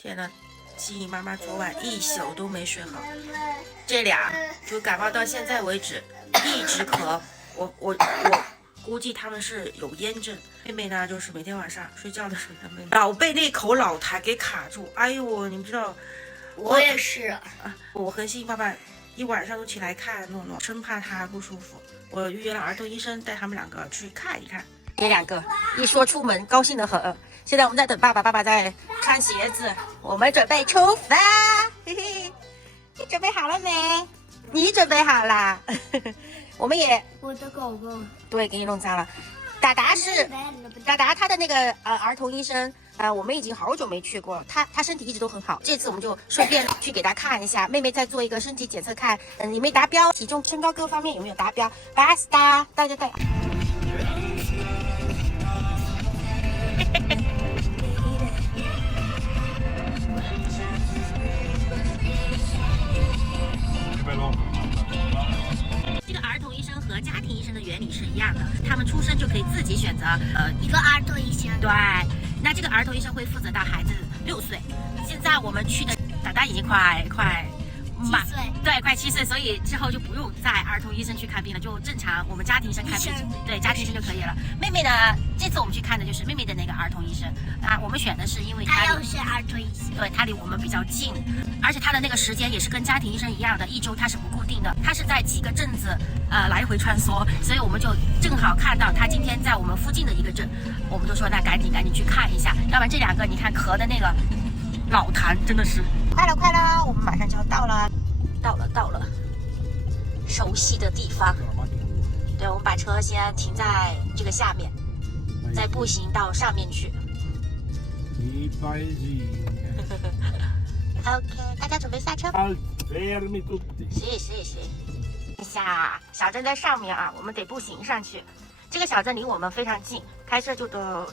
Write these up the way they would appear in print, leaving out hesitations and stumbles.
天呐，基颖妈妈昨晚一宿都没睡好，这俩就感冒到现在为止一直咳。我估计他们是有咽症。妹妹呢，就是每天晚上睡觉的时候，他们老被那口老痰给卡住。哎呦，你们知道，我也是啊。我和新爸爸一晚上都起来看诺诺，生怕他不舒服。我预约了儿童医生，带他们两个去看一看。这两个一说出门，高兴得很。现在我们在等爸爸，爸爸在穿鞋子，我们准备出发。嘿嘿，你准备好了没？你准备好啦？我们也，我的狗狗，对，给你弄脏了。达达他的那个儿童医生我们已经好久没去过了，他身体一直都很好。这次我们就顺便去给他看一下，妹妹在做一个身体检测，看你没达标，体重、身高各方面有没有达标。Basta， 带。这个儿童医生和家庭医生的原理是一样的，他们出生就可以自己选择一个儿童医生。对，那这个儿童医生会负责到孩子6岁。现在我们去的达达已经快7岁，对，快7岁，所以之后就不用在儿童医生去看病了，就正常我们家庭医生看病，对，家庭医生就可以了。妹妹呢，这次我们去看的就是妹妹的那个儿童医生我们选的是因为他又是儿童医生，对，他离我们比较近，而且他的那个时间也是跟家庭医生一样的，1周他是不固定的，他是在几个镇子来回穿梭，所以我们就正好看到他今天在我们附近的一个镇，我们就说那赶紧去看一下，要不然这两个你看咳的那个老痰真的是快了，我们马上就要到了，熟悉的地方。对，我们把车先停在这个下面，再步行到上面去。OK， 大家准备下车。是。下小镇在上面我们得步行上去。这个小镇离我们非常近，开车就都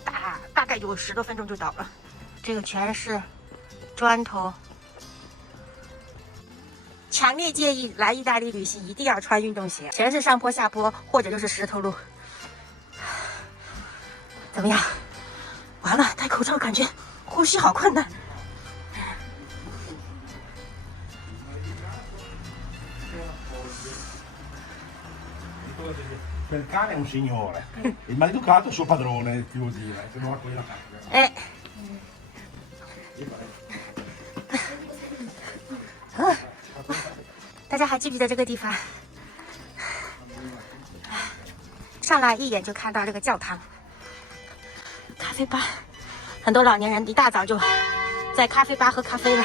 大概就10多分钟就到了。这个全是砖头。强烈建议来意大利旅行一定要穿运动鞋，全是上坡下坡或者就是石头路。怎么样？完了，戴口罩感觉呼吸好困难。Quel cane è un signore, il maleducato è suo padrone, ti vuol dire, se non ha quella cacca. 大家还记不记得这个地方？上来一眼就看到这个教堂、咖啡吧，很多老年人一大早就在咖啡吧喝咖啡了。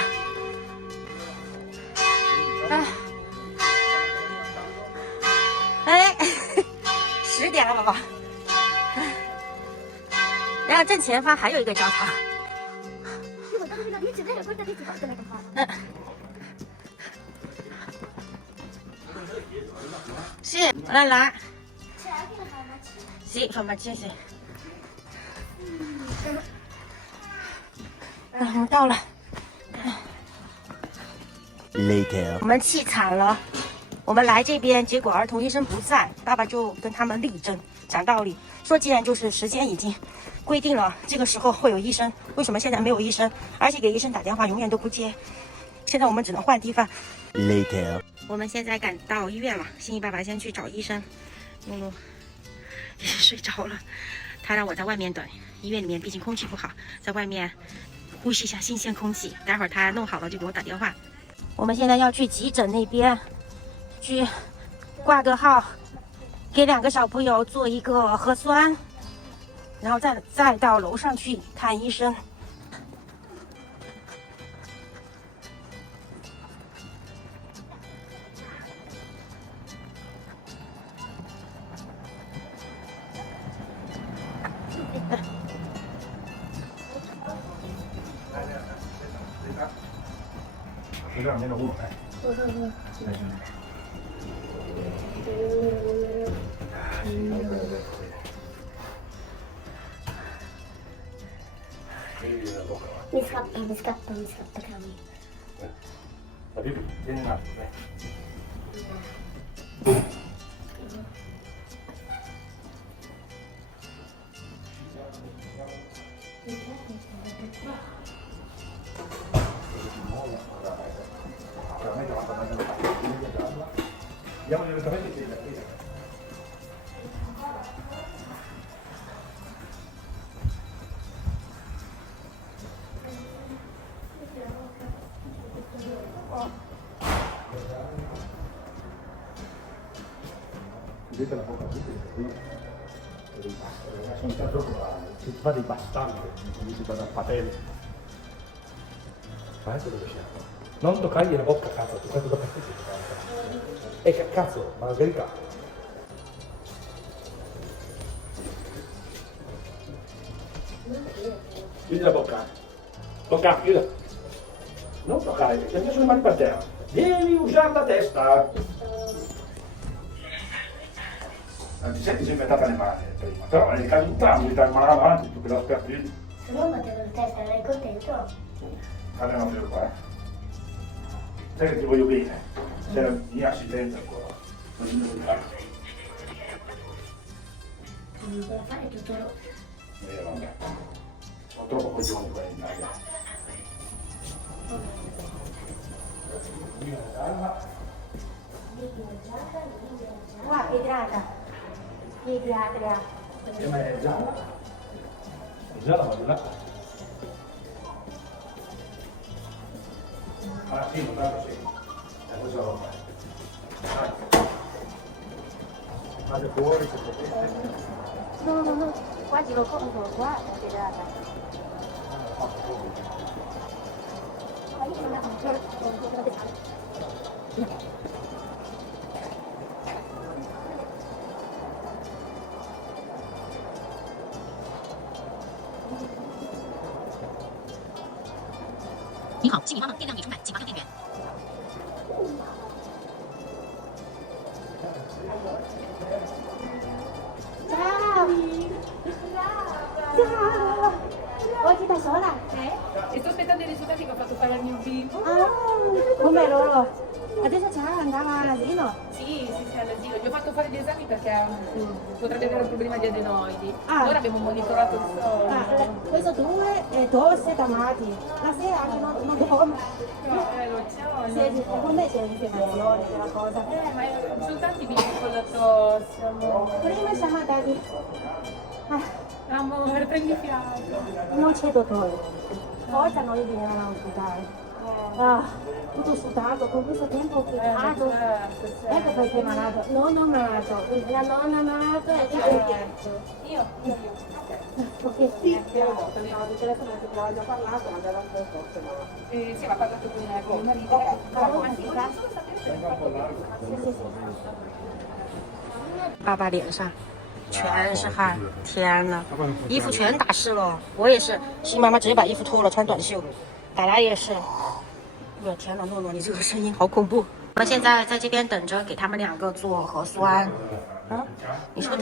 10点了，宝宝。然后正前方还有一个教堂。是，来。Sì, farmacia sì。我们到了。Later。我们气惨了，我们来这边，结果儿童医生不在，爸爸就跟他们力争，讲道理，说既然就是时间已经规定了，这个时候会有医生，为什么现在没有医生？而且给医生打电话永远都不接，现在我们只能换地方。Later。我们现在赶到医院了，心怡爸爸先去找医生，露露也睡着了，他让我在外面等，医院里面毕竟空气不好，在外面呼吸一下新鲜空气，待会儿他弄好了就给我打电话。我们现在要去急诊那边去挂个号，给2个小朋友做一个核酸，然后再到楼上去看医生。这almeno uno, Mi scappa cani. Tieni un attimo, Andiamo direttamente qui. Vedete la bocca qui? Sono stato si fa dei bastanti, si fa da patele. Guarda dove c'è. Non toccargli la bocca, cazzo, toccate la bocca e che cazzo, ma la verità. Chiudi la bocca. Tocca, chiuda. Non toccare, perché adesso le mani per terra. Devi usare la testa. Non ti senti sempre le mani prima, però nel caso di entrambi, devi dare mano avanti, tu che la sperti. Se non battere la testa, eri contento? Guarda una cosa qua. Sai che ti voglio bene, sei la mia assistenza ancora. Non mi devo fare. Non puoi fare tutto. Vabbè. Sono troppo coglioni qua in Italia. Qua, pietrata. Pietrata. Ma è gialla. È gialla ma di là. Ah sì, ma tanto sì. È questa roba. Fate fuori se potete. No. Qua giro conto, qua è pietrata.您好，幸运花梦电量已充满，请拔出电源。 Ciao! Oggi da sola? E sto aspettando i risultati che ho fatto fare al mio bimbo. Ah, come loro? Adesso andava all'asilo? Sì, all'asilo. Gli ho fatto fare gli esami perché potrebbe avere un problema di adenoidi. Ah. Ora abbiamo monitorato il sonno. Questo 2 e tosse da matti. La sera anche non dorme. Lo so. Secondo me c'è l'infiammazione della cosa. Ma sono tanti bimbi con la tosse, amore. Prima siamo andati. Amore, prendi fiato. Non c'è dottore. Forza non li venivano a ospitare. Tutto sudato con questo tempo che Certo. ecco perché è malato. Non amato. La nonna amato e Io. perché sì. Pensavo di telefono che ti avevo già parlato, ma aveva un po' forse no. Sì, ma ha parlato con il marito. Sì. 爸爸脸上全是汗，天呐，衣服全打湿了。我也是，新妈妈直接把衣服脱了，穿短袖。达达也是。我的天呐，诺诺，你这个声音好恐怖。我们现在在这边等着给他们2个做核酸。你说，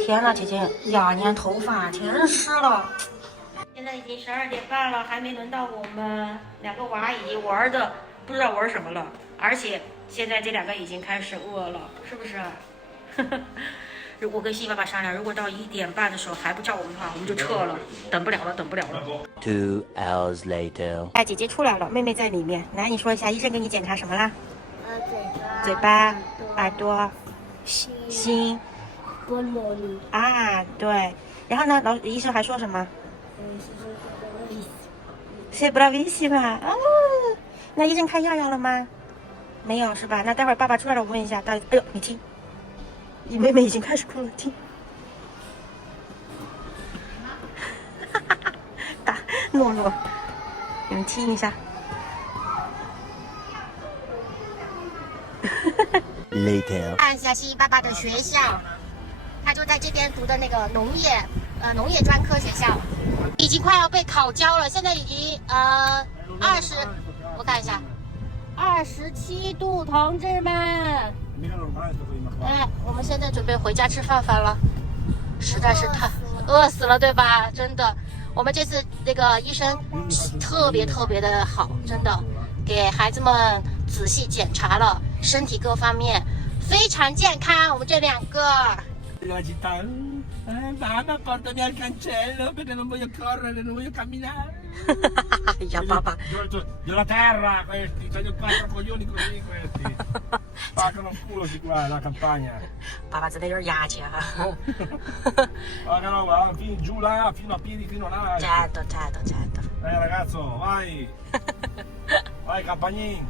天呐，姐姐，呀，你看头发全湿了。现在已经12点半了，还没轮到我们2个娃，已经玩的不知道玩什么了，而且现在这2个已经开始饿了，是不是？我跟新爸爸商量，如果到1点半的时候还不叫我们的话，我们就撤了，等不了了。2 hours later. 哎，姐姐出来了，妹妹在里面。来，你说一下，医生给你检查什么啦？嘴巴、耳朵、心。啊，对。然后呢，医生还说什么？是 bravissima 啊。那医生开药了吗？没有是吧？那待会儿爸爸出来了，我问一下。哎呦，你听。你妹妹已经开始哭了，听，打诺诺，你们听一下。Later. 看一下西爸爸的学校，他就在这边读的那个农业专科学校，已经快要被烤焦了，现在已经20，我看一下，27度，同志们。哎，我们现在准备回家吃饭了，实在是太饿死了，对吧？真的，我们这次那个医生特别的好，真的给孩子们仔细检查了身体各方面，非常健康。我们这2个。La città, mamma portami al cancello perché non voglio correre, non voglio camminare. Ya papà. Della terra questi, c'hanno 4 coglioni così questi. Spaccano il culo di qua, la campagna. 爸爸在那边压去啊。 Spaccano va, giù là, fino a piedi, fino là. Certo, certo, certo. Dai ragazzo, vai. Vai campagnin.